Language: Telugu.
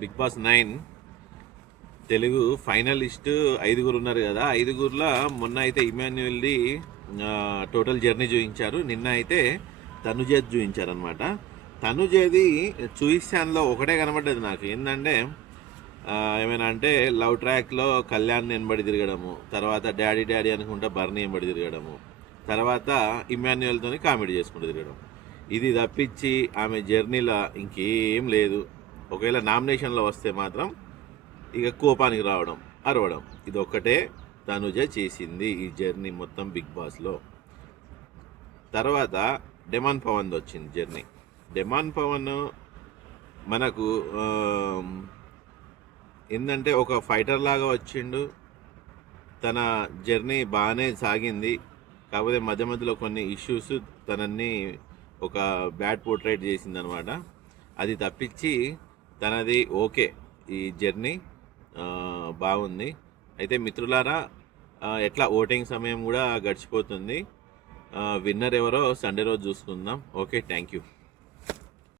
బిగ్ బాస్ 9 తెలుగు ఫైనలిస్ట్ 5 ఉన్నారు కదా. 5లో మొన్న అయితే ఇమాన్యుయల్ది టోటల్ జర్నీ చూపించారు. నిన్న అయితే తనుజది చూపించారనమాట. తనుజది చూయిస్తాన్లో ఒకటే కనబడ్డది నాకు. ఏంటంటే ఏమైనా అంటే లవ్ ట్రాక్లో కళ్యాణ్ వెనబడి తిరగడము, తర్వాత డాడీ డాడీ అనుకుంటా బర్నీ వెనబడి తిరగడము, తర్వాత ఇమాన్యుయల్తో కామెడీ చేసుకుంటూ తిరగడం. ఇది తప్పించి ఆమె జర్నీలో ఇంకేం లేదు. ఒకవేళ నామినేషన్లో వస్తే మాత్రం ఇక కోపానికి రావడం, అరవడం, ఇది ఒక్కటే తనుజ చేసింది ఈ జర్నీ మొత్తం బిగ్ బాస్లో. తర్వాత డెమాన్ పవన్ది వచ్చింది జర్నీ. డెమాన్ పవన్ మనకు ఏంటంటే ఒక ఫైటర్ లాగా వచ్చిండు. తన జర్నీ బాగానే సాగింది. కాకపోతే మధ్య మధ్యలో కొన్ని ఇష్యూస్ తనని ఒక బ్యాడ్ పోర్ట్రేట్ చేసిందనమాట. అది తప్పించి తనది ఓకే, ఈ జర్నీ బాగుంది. అయితే మిత్రులారా, ఎట్లా ఓటింగ్ సమయం కూడా గడిచిపోతుంది. విన్నర్ ఎవరో సండే రోజు చూసుకుందాం. Okay, thank you.